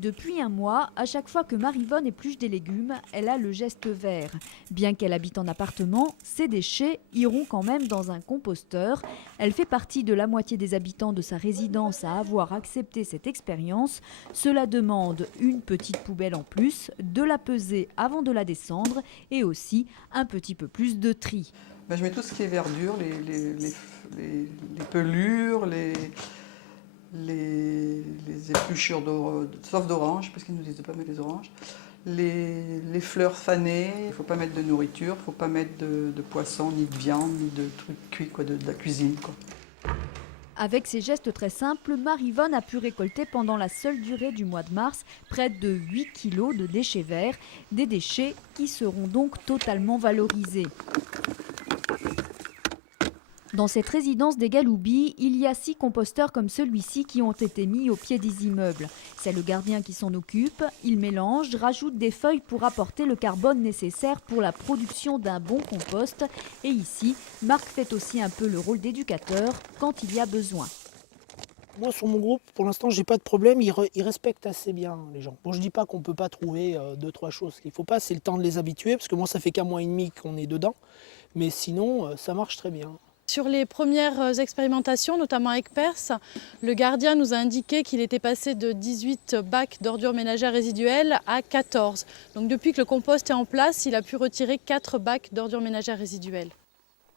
Depuis un mois, à chaque fois que Marie-Vonne épluche des légumes, elle a le geste vert. Bien qu'elle habite en appartement, ses déchets iront quand même dans un composteur. Elle fait partie de la moitié des habitants de sa résidence à avoir accepté cette expérience. Cela demande une petite poubelle en plus, de la peser avant de la descendre et aussi un petit peu plus de tri. Je mets tout ce qui est verdure, les pelures, les épluchures sauf d'orange, parce qu'ils nous disent de ne pas mettre les oranges, les fleurs fanées. Il ne faut pas mettre de nourriture, il ne faut pas mettre de poisson, ni de viande, ni de trucs cuits, de la cuisine, quoi. Avec ces gestes très simples, Marie-Vonne a pu récolter pendant la seule durée du mois de mars près de 8 kilos de déchets verts, des déchets qui seront donc totalement valorisés. Dans cette résidence des Galoubis, il y a 6 composteurs comme celui-ci qui ont été mis au pied des immeubles. C'est le gardien qui s'en occupe. Il mélange, rajoute des feuilles pour apporter le carbone nécessaire pour la production d'un bon compost. Et ici, Marc fait aussi un peu le rôle d'éducateur quand il y a besoin. Moi, sur mon groupe, pour l'instant, j'ai pas de problème. Ils respectent assez bien les gens. Bon, je dis pas qu'on peut pas trouver 2-3 choses. Ce qu'il faut pas, c'est le temps de les habituer, parce que moi, ça fait qu'un mois et demi qu'on est dedans. Mais sinon, ça marche très bien. Sur les premières expérimentations, notamment avec Perse, le gardien nous a indiqué qu'il était passé de 18 bacs d'ordures ménagères résiduelles à 14. Donc depuis que le compost est en place, il a pu retirer 4 bacs d'ordures ménagères résiduelles.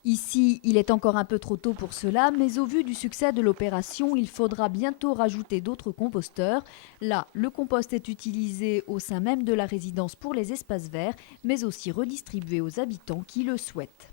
Ici, il est encore un peu trop tôt pour cela, mais au vu du succès de l'opération, il faudra bientôt rajouter d'autres composteurs. Là, le compost est utilisé au sein même de la résidence pour les espaces verts, mais aussi redistribué aux habitants qui le souhaitent.